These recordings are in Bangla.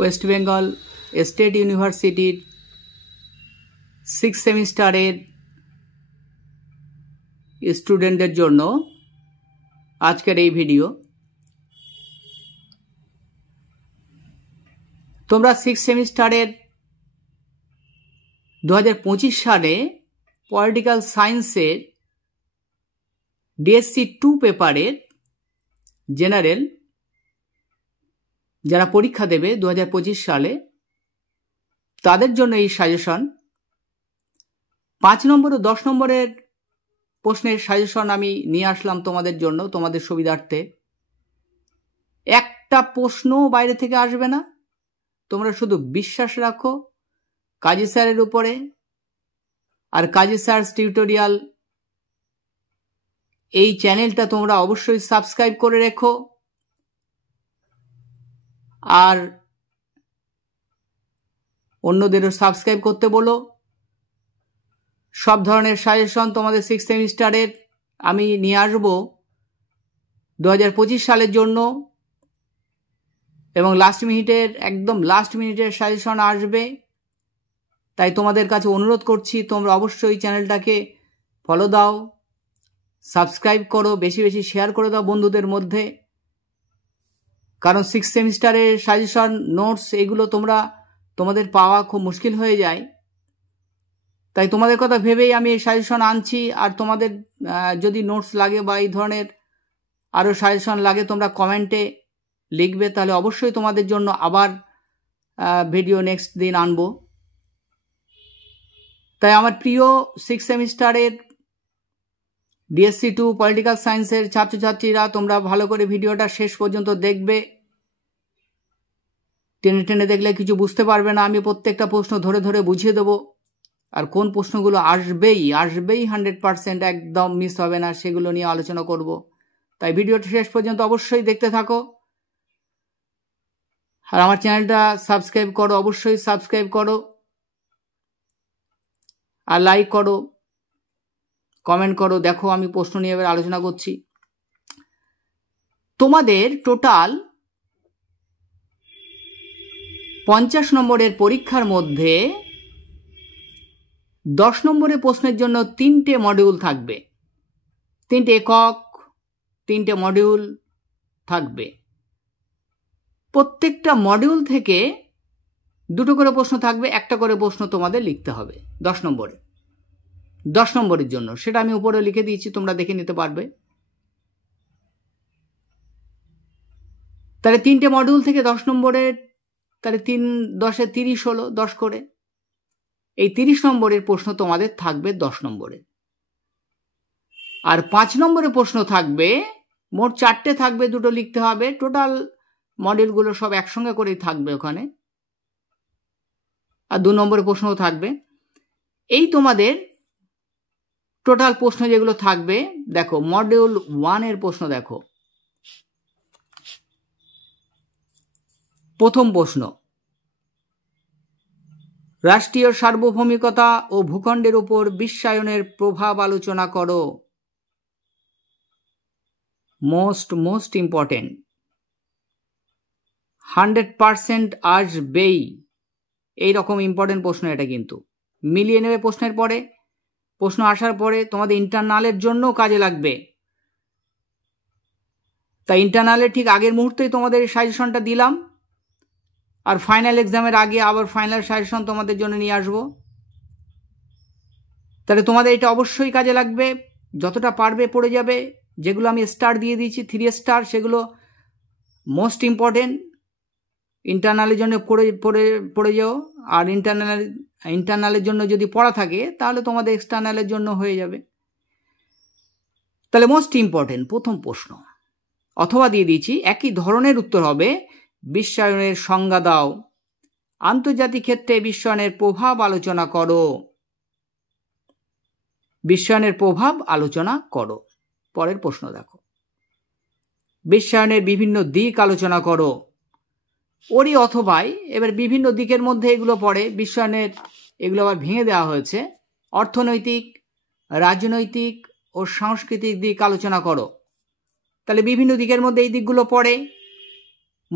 ওয়েস্ট বেঙ্গল স্টেট ইউনিভার্সিটির 6 সেমিস্টারের স্টুডেন্টদের জন্য আজকের এই ভিডিও। তোমরা 6 সেমিস্টারের 2025 সালে পলিটিক্যাল সায়েন্সের DSC 2 পেপারের জেনারেল যারা পরীক্ষা দেবে 2025 সালে তাদের জন্য এই সাজেশন। 5 নম্বর ও 10 নম্বরের প্রশ্নের সাজেশন আমি নিয়ে আসলাম তোমাদের জন্য, তোমাদের সুবিধার্থে। একটা প্রশ্ন বাইরে থেকে আসবে না, তোমরা শুধু বিশ্বাস রাখো কাজী স্যারের উপরে। আর কাজী স্যারস টিউটোরিয়াল এই চ্যানেলটা তোমরা অবশ্যই সাবস্ক্রাইব করে রেখো, আর অন্যদেরও সাবস্ক্রাইব করতে বলো। সব ধরনের সাজেশন তোমাদের 6 সেমিস্টারের আমি নিয়ে আসবো 2025 সালের জন্য, এবং একদম লাস্ট মিনিটের সাজেশন আসবে। তাই তোমাদের কাছে অনুরোধ করছি তোমরা অবশ্যই চ্যানেলটাকে ফলো দাও, সাবস্ক্রাইব করো, বেশি বেশি শেয়ার করে দাও বন্ধুদের মধ্যে। কারণ 6 সেমিস্টারের সাজেশন নোটস এগুলো তোমাদের পাওয়া খুব মুশকিল হয়ে যায়। তাই তোমাদের কথা ভেবেই আমি এই সাজেশন আনছি। আর তোমাদের যদি নোটস লাগে বা এই ধরনের আরও সাজেশন লাগে তোমরা কমেন্টে লিখবে, তাহলে অবশ্যই তোমাদের জন্য আবার ভিডিও নেক্সট দিন আনবো। তাই আমার প্রিয় 6 সেমিস্টারের DSC 2 পলিটিক্যাল সায়েন্সের ছাত্রছাত্রীরা তোমরা ভালো করে ভিডিওটা শেষ পর্যন্ত দেখবে। টেনে টেনে দেখলে কিছু বুঝতে পারবে না। আমি প্রত্যেকটা প্রশ্ন ধরে ধরে বুঝিয়ে দেবো, আর কোন প্রশ্নগুলো আসবেই 100%, একদম মিস হবে না, সেগুলো নিয়ে আলোচনা করব। তাই ভিডিওটা শেষ পর্যন্ত অবশ্যই দেখতে থাকো। আর আমার চ্যানেলটা সাবস্ক্রাইব করো, অবশ্যই সাবস্ক্রাইব করো, আর লাইক করো, কমেন্ট করো। দেখো আমি প্রশ্ন নিয়ে এবার আলোচনা করছি। তোমাদের টোটাল 50 নম্বরের পরীক্ষার মধ্যে 10 নম্বরের প্রশ্নের জন্য 3টে মডিউল থাকবে, 3টে একক, 3টে মডিউল থাকবে। প্রত্যেকটা মডিউল থেকে 2টো করে প্রশ্ন থাকবে, একটা করে প্রশ্ন তোমাদের লিখতে হবে 10 নম্বরের জন্য। সেটা আমি উপরে লিখে দিয়েছি, তোমরা দেখে নিতে পারবে। তাহলে 3টে মডিউল থেকে 10 নম্বরের, তাহলে 3 10 30 হলো, 10 করে। এই 30 নম্বরের প্রশ্ন তোমাদের থাকবে 10 নম্বরে। আর 5 নম্বরের প্রশ্ন থাকবে, মোট 4টে থাকবে, 2টো লিখতে হবে। টোটাল মডিউলগুলো সব একসঙ্গে করেই থাকবে ওখানে, আর 2 নম্বরের প্রশ্নও থাকবে। এই তোমাদের টোটাল প্রশ্ন যেগুলো থাকবে, দেখো মডিউল 1 এর প্রশ্ন দেখো। প্রথম প্রশ্ন, রাষ্ট্রীয় সার্বভৌমিকতা ও ভূখণ্ডের উপর বিশ্বায়নের প্রভাব আলোচনা করো। মোস্ট ইম্পর্টেন্ট, 100% আসবেই। এইরকম ইম্পর্টেন্ট প্রশ্ন এটা, কিন্তু মিলিয়ে নেবে প্রশ্নের পরে। প্রশ্ন আসার পরে তোমাদের ইন্টারনালের জন্য কাজে লাগবে। তাই ইন্টারনালের ঠিক আগের মুহূর্তেই তোমাদের এই সাজেশনটা দিলাম, আর ফাইনাল এক্সামের আগে আবার ফাইনাল সাজেশন তোমাদের জন্য নিয়ে আসবো। তাহলে তোমাদের এটা অবশ্যই কাজে লাগবে, যতটা পারবে পড়ে যাবে। যেগুলো আমি স্টার দিয়ে দিয়েছি 3 স্টার, সেগুলো মোস্ট ইম্পর্টেন্ট, ইন্টারনালের জন্য পড়ে যাও। আর ইন্টারনালের জন্য যদি পড়া থাকে তাহলে তোমাদের এক্সটার্নালের জন্য হয়ে যাবে। তাহলে মোস্ট ইম্পর্টেন্ট প্রথম প্রশ্ন, অথবা দিয়ে দিয়েছি একই ধরনের উত্তর হবে, বিশ্বায়নের সংজ্ঞা দাও, আন্তর্জাতিক ক্ষেত্রে বিশ্বায়নের প্রভাব আলোচনা করো। বিশ্বায়নের প্রভাব আলোচনা করো। পরের প্রশ্ন দেখো, বিশ্বায়নের বিভিন্ন দিক আলোচনা করো। ওরই অথবাই এবার বিভিন্ন দিকের মধ্যে এগুলো পড়ে। বিশ্বায়নের এগুলো আবার ভেঙে দেওয়া হয়েছে, অর্থনৈতিক, রাজনৈতিক ও সাংস্কৃতিক দিক আলোচনা করো। তাহলে বিভিন্ন দিকের মধ্যে এই দিকগুলো পড়ে।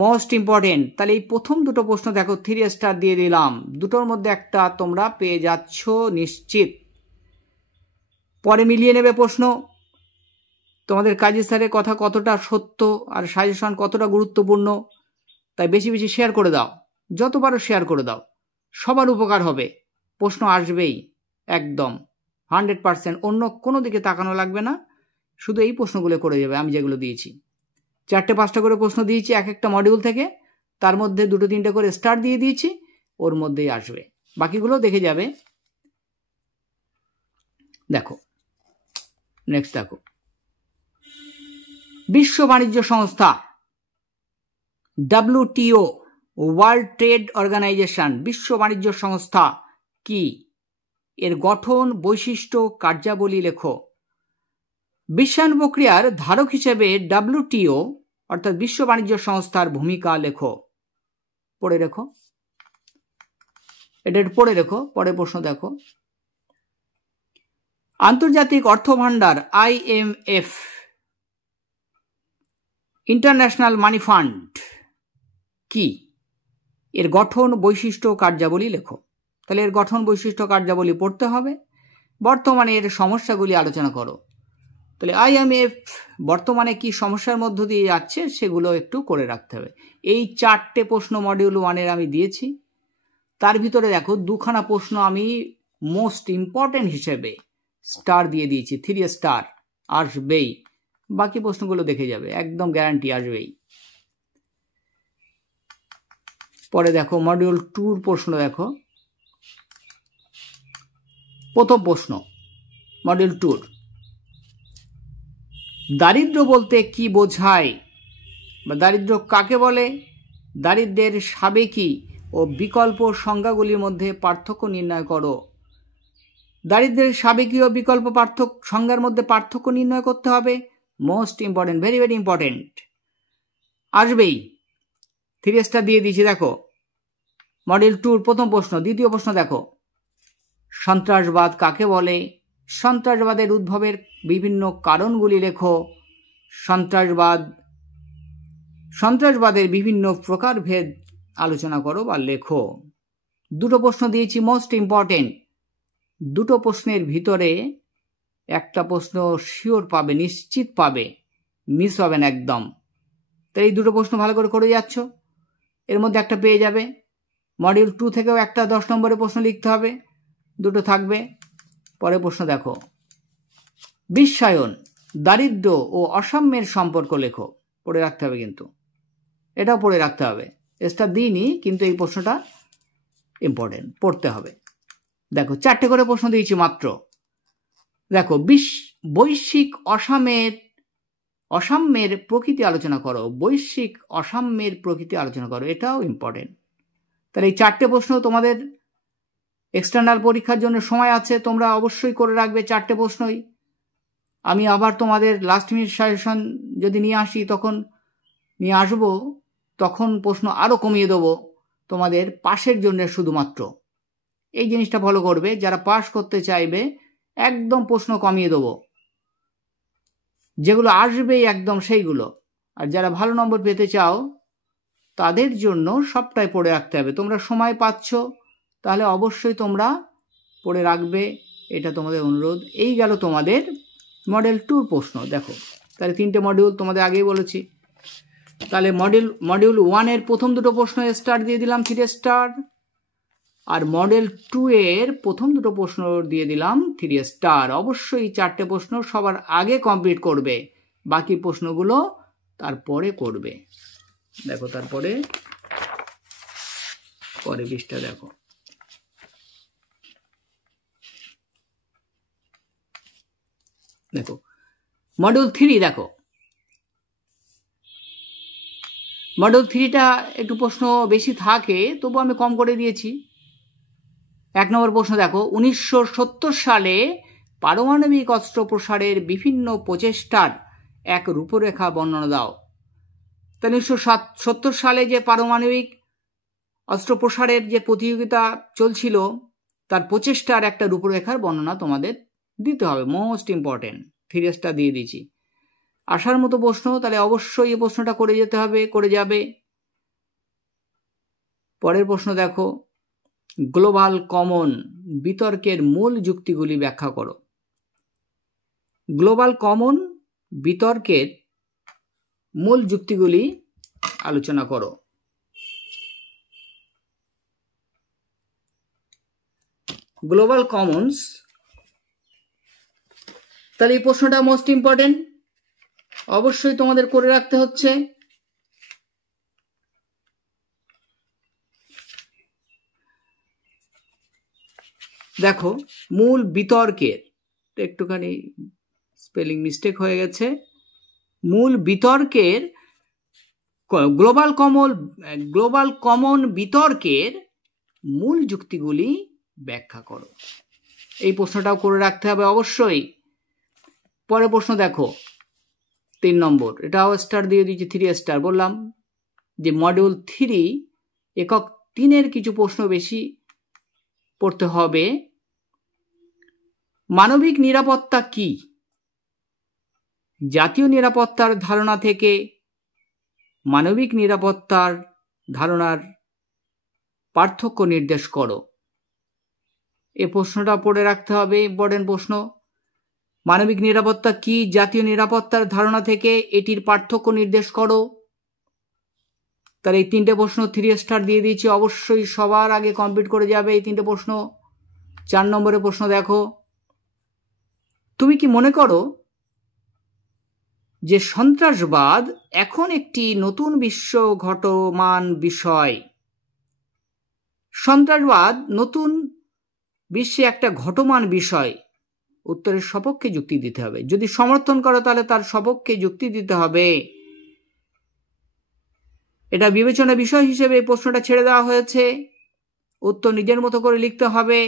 Most important. তাহলে এই প্রথম দুটো প্রশ্ন দেখো 3 স্টার দিয়ে দিলাম, দুটোর মধ্যে একটা তোমরা পেয়ে যাচ্ছ নিশ্চিত। পরে মিলিয়ে নেবে প্রশ্ন, তোমাদের কাজী স্যারের কথা কতটা সত্য আর সাজেশন কতটা গুরুত্বপূর্ণ। তাই বেশি বেশি শেয়ার করে দাও, যত পারো শেয়ার করে দাও, সবার উপকার হবে। প্রশ্ন আসবেই একদম 100%, অন্য কোনো দিকে তাকানো লাগবে না, শুধু এই প্রশ্নগুলো করে যাবে। আমি যেগুলো দিয়েছি 4-5টা করে প্রশ্ন দিয়েছি এক একটা মডিউল থেকে, তার মধ্যে 2-3টে করে স্টার দিয়ে দিয়েছি, ওর মধ্যেই আসবে, বাকিগুলো দেখে যাবে। দেখো নেক্সট, দেখো বিশ্ব বাণিজ্য সংস্থা WTO, ওয়ার্ল্ড ট্রেড অর্গানাইজেশন, বিশ্ব বাণিজ্য সংস্থা কি? এর গঠন, বৈশিষ্ট্য, কার্যাবলী লেখো। বিশ্বায়ন প্রক্রিয়ার ধারক হিসেবে WTO অর্থাৎ বিশ্ব বাণিজ্য সংস্থার ভূমিকা লেখো। পড়ে রেখো, এটা পড়ে রেখো, পরে প্রশ্ন দেখো। আন্তর্জাতিক অর্থ ভান্ডার IMF, ইন্টারন্যাশনাল মানি ফান্ড কি? এর গঠন, বৈশিষ্ট্য, কার্যাবলী লেখো। তাহলে এর গঠন, বৈশিষ্ট্য, কার্যাবলী পড়তে হবে। বর্তমানে এর সমস্যাগুলি আলোচনা করো। তাহলে IMF বর্তমানে কি সমস্যার মধ্য দিয়ে যাচ্ছে সেগুলো একটু করে রাখতে হবে। এই 4টে প্রশ্ন মডিউল 1-এর আমি দিয়েছি, তার ভিতরে দেখো 2খানা প্রশ্ন আমি মোস্ট ইম্পর্টেন্ট হিসেবে স্টার দিয়ে দিয়েছি, 3 স্টার আসবেই। বাকি প্রশ্নগুলো দেখে যাবে, একদম গ্যারান্টি আসবেই। পরে দেখো মডিউল 2-র প্রশ্ন দেখো। প্রথম প্রশ্ন মডিউল 2-র, দারিদ্র্য বলতে কি বোঝায় বা দারিদ্র্য কাকে বলে? দারিদ্র্যের সাবেকি ও বিকল্প সংজ্ঞাগুলির মধ্যে পার্থক্য নির্ণয় করো। দারিদ্র্যের সাবেকি ও বিকল্প সংজ্ঞার মধ্যে পার্থক্য নির্ণয় করতে হবে। Most important, very very important, আসবেই। 3 স্টার দিয়ে দিয়েছি। দেখো মডিউল 2-র প্রথম প্রশ্ন। দ্বিতীয় প্রশ্ন দেখো, সন্ত্রাসবাদ কাকে বলে? সন্ত্রাসবাদের উদ্ভবের বিভিন্ন কারণগুলি লেখো। সন্ত্রাসবাদের বিভিন্ন প্রকারভেদ আলোচনা করো বা লেখো। 2টো প্রশ্ন দিয়েছি মোস্ট ইম্পর্টেন্ট, 2টো প্রশ্নের ভিতরে একটা প্রশ্ন শিওর পাবে, নিশ্চিত পাবে, মিস হবে না একদম। তাই এই 2টো প্রশ্ন ভালো করে যাচ্ছ, এর মধ্যে একটা পেয়ে যাবে। মডিউল 2 থেকেও একটা 10 নম্বরের প্রশ্ন লিখতে হবে, 2টো থাকবে। পরে প্রশ্ন দেখো, বিশ্বায়ন, দারিদ্র্য ও অসাম্যের সম্পর্ক লেখো। পড়ে রাখতে হবে, কিন্তু এটাও পড়ে রাখতে হবে। স্টার দিইনি, কিন্তু এই প্রশ্নটা ইম্পর্টেন্ট, পড়তে হবে। দেখো 4টে করে প্রশ্ন দিয়েছি মাত্র। দেখো বৈশ্বিক অসাম্যের প্রকৃতি আলোচনা করো। বৈশ্বিক অসাম্যের প্রকৃতি আলোচনা করো, এটাও ইম্পর্টেন্ট। তাহলে এই 4টে প্রশ্ন তোমাদের এক্সটার্নাল পরীক্ষার জন্য সময় আছে, তোমরা অবশ্যই করে রাখবে 4টে প্রশ্নই। আমি আবার তোমাদের লাস্ট মিনিট সাজেশন যদি নিয়ে আসবো, তখন প্রশ্ন আরও কমিয়ে দেবো তোমাদের পাশের জন্য শুধুমাত্র। এই জিনিসটা ফলো করবে, যারা পাস করতে চাইবে একদম প্রশ্ন কমিয়ে দেবো, যেগুলো আসবেই একদম সেইগুলো। আর যারা ভালো নম্বর পেতে চাও তাদের জন্য সবটাই পড়ে রাখতে হবে। তোমরা সময় পাচ্ছ, তাহলে অবশ্যই তোমরা পড়ে রাখবে, এটা তোমাদের অনুরোধ। এই গেল তোমাদের মডিউল 2-র প্রশ্ন। দেখো তাহলে 3টে মডিউল তোমাদের আগেই বলেছি। তাহলে মডিউল 1-এর প্রথম 2টো প্রশ্ন স্টার দিয়ে দিলাম 3 স্টার, আর মডিউল 2-এর প্রথম 2টো প্রশ্ন দিয়ে দিলাম 3 স্টার। অবশ্যই 4টে প্রশ্ন সবার আগে কমপ্লিট করবে, বাকি প্রশ্নগুলো তারপরে করবে। দেখো তারপরে পৃষ্ঠা দেখো। দেখো মডিউল 3 দেখো। মডিউল 3টা একটু প্রশ্ন বেশি থাকে, তবু আমি কম করে দিয়েছি। 1 নম্বর প্রশ্ন দেখো, 1970 সালে পারমাণবিক অস্ত্র প্রসারের বিভিন্ন প্রচেষ্টার এক রূপরেখা বর্ণনা দাও। তাহলে 1970 সালে যে পারমাণবিক অস্ত্র প্রসারের যে প্রতিযোগিতা চলছিল, তার প্রচেষ্টার একটা রূপরেখার বর্ণনা তোমাদের দিতে হবে। মোস্ট ইম্পর্টেন্ট, 3 স্টার দিয়ে দিয়েছি। আসার মতো প্রশ্ন, তাহলে অবশ্যই এই প্রশ্নটা করে যেতে হবে, করে যাবে। পরের প্রশ্ন দেখো, গ্লোবাল কমন বিতর্কের মূল যুক্তিগুলি ব্যাখ্যা করো। গ্লোবাল কমন বিতর্কের মূল যুক্তিগুলি আলোচনা করো। গ্লোবাল কমন্স, তাহলে এই প্রশ্নটা মোস্ট ইম্পর্টেন্ট, অবশ্যই তোমাদের করে রাখতে হচ্ছে। দেখো, মূল বিতর্কের, একটুখানি স্পেলিং মিস্টেক হয়ে গেছে, মূল বিতর্কের গ্লোবাল কমন বিতর্কের মূল যুক্তিগুলি ব্যাখ্যা করো। এই প্রশ্নটাও করে রাখতে হবে অবশ্যই। পরের প্রশ্ন দেখো, 3 নম্বর, এটাও স্টার দিয়ে দিয়েছি, 3 স্টার। বললাম যে মডিউল 3 একক 3-এর কিছু প্রশ্ন বেশি পড়তে হবে। মানবিক নিরাপত্তা কি? জাতীয় নিরাপত্তার ধারণা থেকে মানবিক নিরাপত্তার ধারণার পার্থক্য নির্দেশ করো। এ প্রশ্নটা পড়ে রাখতে হবে, ইম্পর্টেন্ট প্রশ্ন। মানবিক নিরাপত্তা কি? জাতীয় নিরাপত্তার ধারণা থেকে এটির পার্থক্য নির্দেশ করো। তাহলে এই 3টে প্রশ্ন 3 স্টার দিয়ে দিয়েছি, অবশ্যই সবার আগে কমপ্লিট করে যাবে এই 3টে প্রশ্ন। 4 নম্বরের প্রশ্ন দেখো, তুমি কি মনে করো যে সন্ত্রাসবাদ এখন একটি নতুন বিশ্ব ঘটমান বিষয়? সন্ত্রাসবাদ নতুন বিশ্বে একটা ঘটমান বিষয়। উত্তরের সপক্ষে যুক্তি দিতে হবে। যদি সমর্থন করো তাহলে তার সপক্ষে যুক্তি দিতে হবে। এটা বিবেচনা বিষয় হিসেবে এই প্রশ্নটা ছেড়ে দেওয়া হয়েছে। উত্তর নিজের মতো করে লিখতে হবে,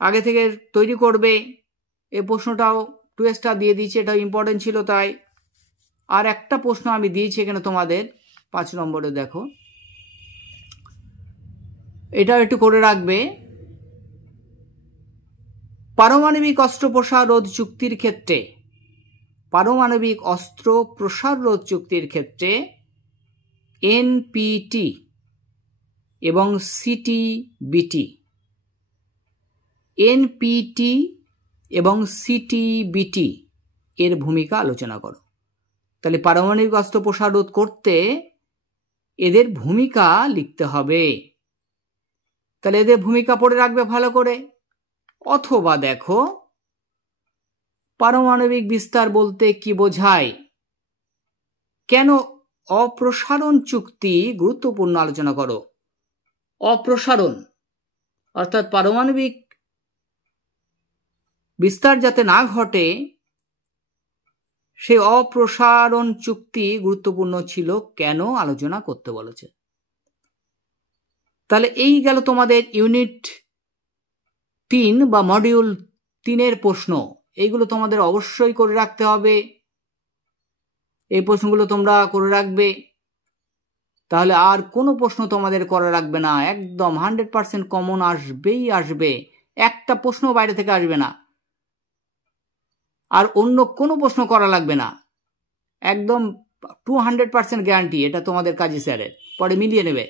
আগে থেকে তৈরি করবে। এই প্রশ্নটাও 2 স্টার দিয়ে দিয়েছি, এটা ইম্পর্টেন্ট ছিল তাই। আর একটা প্রশ্ন আমি দিয়েছি এখানে তোমাদের 5 নম্বরে, দেখো এটাও একটু করে রাখবে। পারমাণবিক অস্ত্র প্রসার রোধ চুক্তির ক্ষেত্রে, পারমাণবিক অস্ত্র প্রসার রোধ চুক্তির ক্ষেত্রে এনপিটি এবং সিটিবিটি, এনপিটি এবং সিটিবিটি এর ভূমিকা আলোচনা করো। তাহলে পারমাণবিক অস্ত্র প্রসার রোধ করতে এদের ভূমিকা লিখতে হবে। তাহলে এদের ভূমিকা পড়ে রাখবে ভালো করে। অথবা দেখো, পারমাণবিক বিস্তার বলতে কি বোঝায়, কেন অপ্রসারণ চুক্তি গুরুত্বপূর্ণ আলোচনা করো। অপ্রসারণ অর্থাৎ পারমাণবিক বিস্তার যাতে না ঘটে, সেই অপ্রসারণ চুক্তি গুরুত্বপূর্ণ ছিল কেন আলোচনা করতে বলেছে। তাহলে এই গেল তোমাদের ইউনিট 3 বা মডিউল 3-এর প্রশ্ন। এইগুলো তোমাদের অবশ্যই করে রাখতে হবে। এই প্রশ্নগুলো তোমরা করে রাখবে, তাহলে আর কোনো প্রশ্ন তোমাদের করা রাখবে না। একদম 100% কমন আসবেই আসবে, একটা প্রশ্ন বাইরে থেকে আসবে না, আর অন্য কোনো প্রশ্ন করা লাগবে না। একদম 200% গ্যারান্টি, এটা তোমাদের কাজে স্যারের, পরে মিলিয়ে নেবে।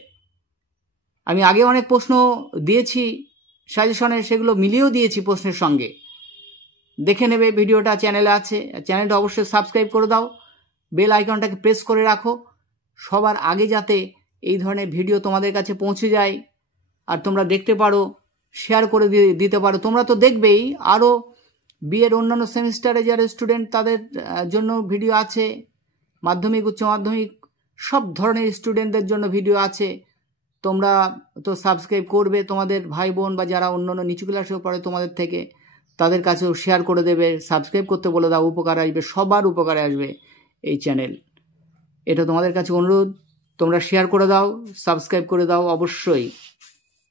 আমি আগে অনেক প্রশ্ন দিয়েছি সাজেশনে, সেগুলো মিলিয়েও দিয়েছি প্রশ্নের সঙ্গে, দেখে নেবে। ভিডিওটা চ্যানেলে আছে, চ্যানেলটা অবশ্যই সাবস্ক্রাইব করে দাও, বেল আইকনটাকে প্রেস করে রাখো, সবার আগে যাতে এই ধরনের ভিডিও তোমাদের কাছে পৌঁছে যায় আর তোমরা দেখতে পারো, শেয়ার করে দিতে পারো। তোমরা তো দেখবেই, আরও বিএর অন্যান্য সেমিস্টারে যারা স্টুডেন্ট তাদের জন্য ভিডিও আছে, মাধ্যমিক উচ্চ মাধ্যমিক সব ধরনের স্টুডেন্টদের জন্য ভিডিও আছে। তোমরা তো সাবস্ক্রাইব করবে, তোমাদের ভাই বোন বা যারা অন্যান্য নিচু ক্লাসেও পড়ে তোমাদের থেকে, তাদের কাছেও শেয়ার করে দেবে, সাবস্ক্রাইব করতে বলে দাও, উপকারে আসবে, সবার উপকারে আসবে এই চ্যানেল। এটা তোমাদের কাছে অনুরোধ, তোমরা শেয়ার করে দাও, সাবস্ক্রাইব করে দাও অবশ্যই।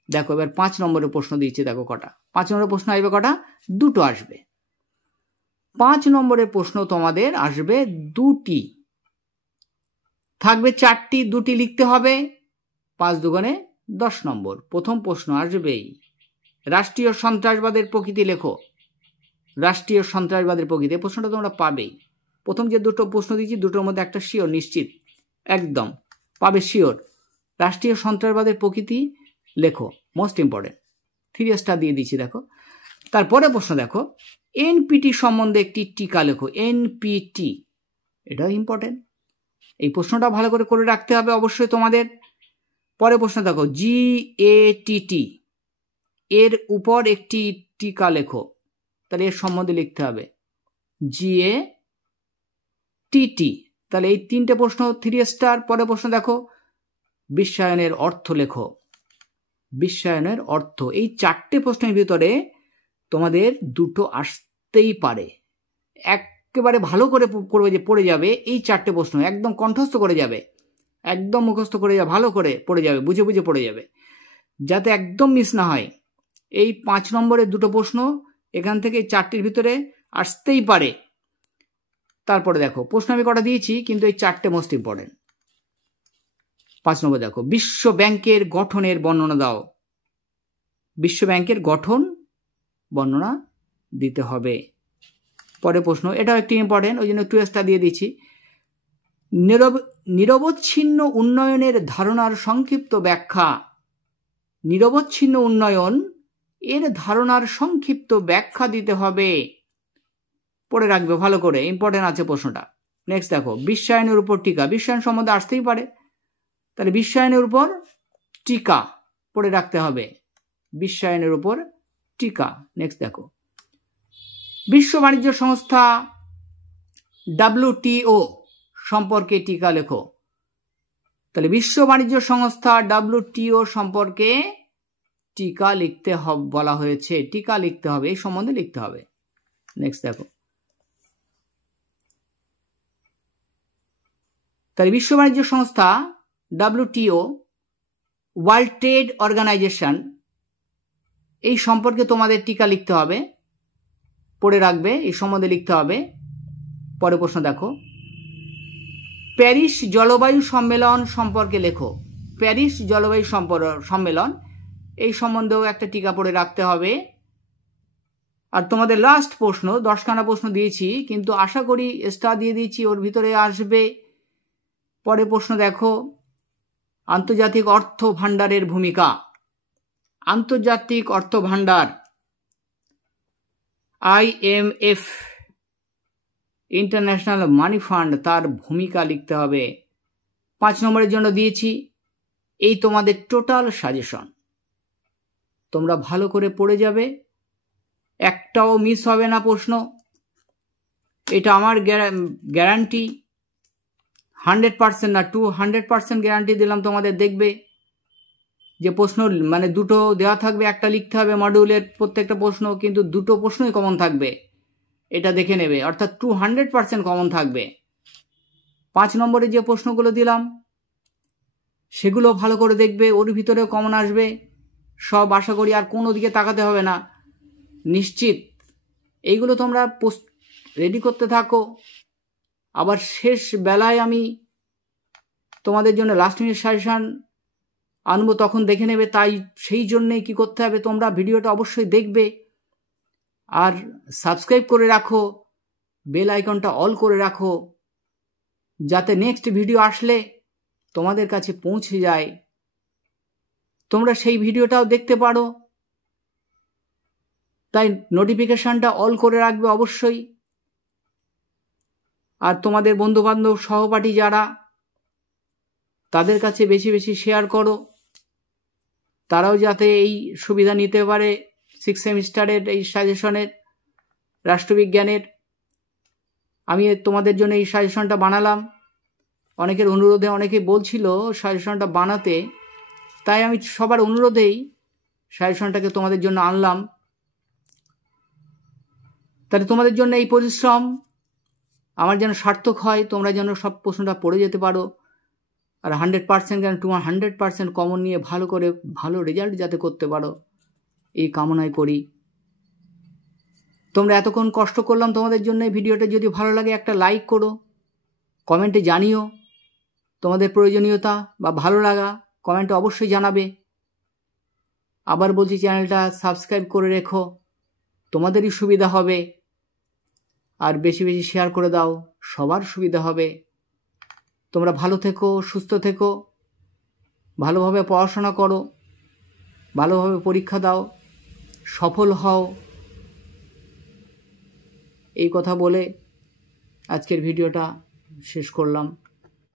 দেখো এবার 5 নম্বরের প্রশ্ন দিয়েছি, দেখো কটা 5 নম্বরের প্রশ্ন আসবে, কটা? 2টো আসবে। 5 নম্বরের প্রশ্ন তোমাদের আসবে 2টি, থাকবে 4টি, 2টি লিখতে হবে। 5 দুগুণে 10 নম্বর। প্রথম প্রশ্ন আসবেই, রাষ্ট্রীয় সন্ত্রাসবাদের প্রকৃতি লেখো। রাষ্ট্রীয় সন্ত্রাসবাদের প্রকৃতি, এই প্রশ্নটা তোমরা পাবেই। প্রথম যে 2টো প্রশ্ন দিয়েছি, 2টোর মধ্যে একটা শিওর, নিশ্চিত, একদম পাবে শিওর। রাষ্ট্রীয় সন্ত্রাসবাদের প্রকৃতি লেখো, মোস্ট ইম্পর্টেন্ট। 3 স্টার দিয়ে দিচ্ছি, দেখো। তারপরে প্রশ্ন দেখো, এনপিটি সম্বন্ধে একটি টিকা লেখো। এনপিটি, এটাও ইম্পর্টেন্ট, এই প্রশ্নটা ভালো করে রাখতে হবে অবশ্যই তোমাদের। পরে প্রশ্ন দেখো, জিএটিটি এর উপর একটি টিকা লেখো। তাহলে এর সম্বন্ধে লিখতে হবে জিএটিটি। তাহলে এই 3টে প্রশ্ন 3 স্টার। পরে প্রশ্ন দেখো, বিশ্বায়নের অর্থ লেখো। বিশ্বায়নের অর্থ, এই 4টে প্রশ্নের ভিতরে তোমাদের 2টো আসতেই পারে। একেবারে ভালো করে করবে, যে পড়ে যাবে এই 4টে প্রশ্ন, একদম কণ্ঠস্থ করে যাবে, একদম মুখস্থ করে যাবে, ভালো করে পড়ে যাবে, বুঝে বুঝে পড়ে যাবে, যাতে একদম মিস না হয়। এই 5 নম্বরের 2টো প্রশ্ন এখান থেকে 4টির ভিতরে আসতেই পারে। তারপরে দেখো, প্রশ্ন আমি কটা দিয়েছি, কিন্তু এই 4টে মোস্ট ইম্পর্টেন্ট। 5 নম্বর দেখো, বিশ্ব ব্যাংকের গঠনের বর্ণনা দাও। বিশ্ব ব্যাংকের গঠন বর্ণনা দিতে হবে। পরে প্রশ্ন, এটাও একটি ইম্পর্টেন্ট, ওই জন্য 2 স্টার দিয়ে দিচ্ছি। নিরবচ্ছিন্ন উন্নয়নের ধারণার সংক্ষিপ্ত ব্যাখ্যা। নিরবচ্ছিন্ন উন্নয়ন এর ধারণার সংক্ষিপ্ত ব্যাখ্যা দিতে হবে, পড়ে রাখবে ভালো করে, ইম্পর্টেন্ট আছে প্রশ্নটা। নেক্সট দেখো, বিশ্বায়নের উপর টিকা। বিশ্বায়ন সম্বন্ধে আসতেই পারে, তাহলে বিশ্বায়নের উপর টিকা পড়ে রাখতে হবে, বিশ্বায়নের উপর টিকা। নেক্সট দেখো, বিশ্ব বাণিজ্য সংস্থা WTO সম্পর্কে টিকা লেখো। তাহলে বিশ্ব বাণিজ্য সংস্থা WTO সম্পর্কে টিকা লিখতে হবে, বলা হয়েছে, টিকা লিখতে হবে, এই সম্বন্ধে লিখতে হবে। নেক্সট দেখো, তাহলে বিশ্ব বাণিজ্য সংস্থা WTO, ওয়ার্ল্ড ট্রেড অর্গানাইজেশন, এই সম্পর্কে তোমাদের টিকা লিখতে হবে, পড়ে রাখবে, এই সম্বন্ধে লিখতে হবে। পরে প্রশ্ন দেখো, প্যারিস জলবায়ু সম্মেলন সম্পর্কে লেখো। প্যারিস জলবায়ু সম্মেলন, এই সম্বন্ধেও একটা টিকা পড়ে রাখতে হবে। আর তোমাদের লাস্ট প্রশ্ন, 10খানা প্রশ্ন দিয়েছি, কিন্তু আশা করি স্টার দিয়ে দিয়েছি, ওর ভিতরে আসবে। পরে প্রশ্ন দেখো, আন্তর্জাতিক অর্থ ভাণ্ডারের ভূমিকা। আন্তর্জাতিক অর্থ ভাণ্ডার, IMF, ইন্টারন্যাশনাল মানি ফান্ড, তার ভূমিকা লিখতে হবে। 5 নম্বরের জন্য দিয়েছি, এই তোমাদের টোটাল সাজেশন। তোমরা ভালো করে পড়ে যাবে, একটাও মিস হবে না প্রশ্ন, এটা আমার গ্যারান্টি। 100% না, 200% গ্যারান্টি দিলাম তোমাদের। দেখবে যে প্রশ্ন মানে 2টো দেওয়া থাকবে, একটা লিখতে হবে মডিউলের প্রত্যেকটা প্রশ্ন, কিন্তু 2টো প্রশ্নই কমন থাকবে, এটা দেখে নেবে, অর্থাৎ 200% কমন থাকবে। 5 নম্বরে যে প্রশ্নগুলো দিলাম সেগুলো ভালো করে দেখবে, ওর ভিতরেও কমন আসবে সব, আশা করি। আর কোনো দিকে তাকাতে হবে না, নিশ্চিত। এইগুলো তোমরা রেডি করতে থাকো, আবার শেষ বেলায় আমি তোমাদের জন্য লাস্ট মিনিট সাজেশন আনবো, তখন দেখে নেবে। তাই সেই জন্যেই কি করতে হবে, তোমরা ভিডিওটা অবশ্যই দেখবে, আর সাবস্ক্রাইব করে রাখো, বেল আইকনটা অল করে রাখো, যাতে নেক্সট ভিডিও আসলে তোমাদের কাছে পৌঁছে যায়, তোমরা সেই ভিডিওটাও দেখতে পারো। তাই নোটিফিকেশনটা অল করে রাখবে অবশ্যই। আর তোমাদের বন্ধুবান্ধব সহপাঠী যারা, তাদের কাছে বেশি বেশি শেয়ার করো, তারাও যাতে এই সুবিধা নিতে পারে 6 সেমিস্টারের এই সাজেশনের, রাষ্ট্রবিজ্ঞানের। আমি তোমাদের জন্য এই সাজেশনটা বানালাম, অনেকের অনুরোধে, অনেকে বলছিল সাজেশনটা বানাতে, তাই আমি সবার অনুরোধেই সাজেশনটাকে তোমাদের জন্য আনলাম। তাহলে তোমাদের জন্য এই পরিশ্রম আমার যেন সার্থক হয়, তোমরা যেন সব প্রশ্নটা পড়ে যেতে পারো, আর 100% কেন 200% কমন নিয়ে ভালো করে ভালো রেজাল্ট যাতে করতে পারো, এই কামনাই করি। তোমরা এতক্ষণ কষ্ট করলাম তোমাদের জন্য, ভিডিওটা যদি ভালো লাগে একটা লাইক করো, কমেন্টে জানিও তোমাদের প্রয়োজনীয়তা বা ভালো লাগা, কমেন্টে অবশ্যই জানাবে। আবার বলছি, চ্যানেলটা সাবস্ক্রাইব করে রেখো, তোমাদেরই সুবিধা হবে। আর বেশি বেশি শেয়ার করে দাও, সবার সুবিধা হবে। তোমরা ভালো থেকো, সুস্থ থেকো, ভালোভাবে পড়াশোনা করো, ভালোভাবে পরীক্ষা দাও, সফল হও। এই কথা বলে আজকের ভিডিওটা শেষ করলাম।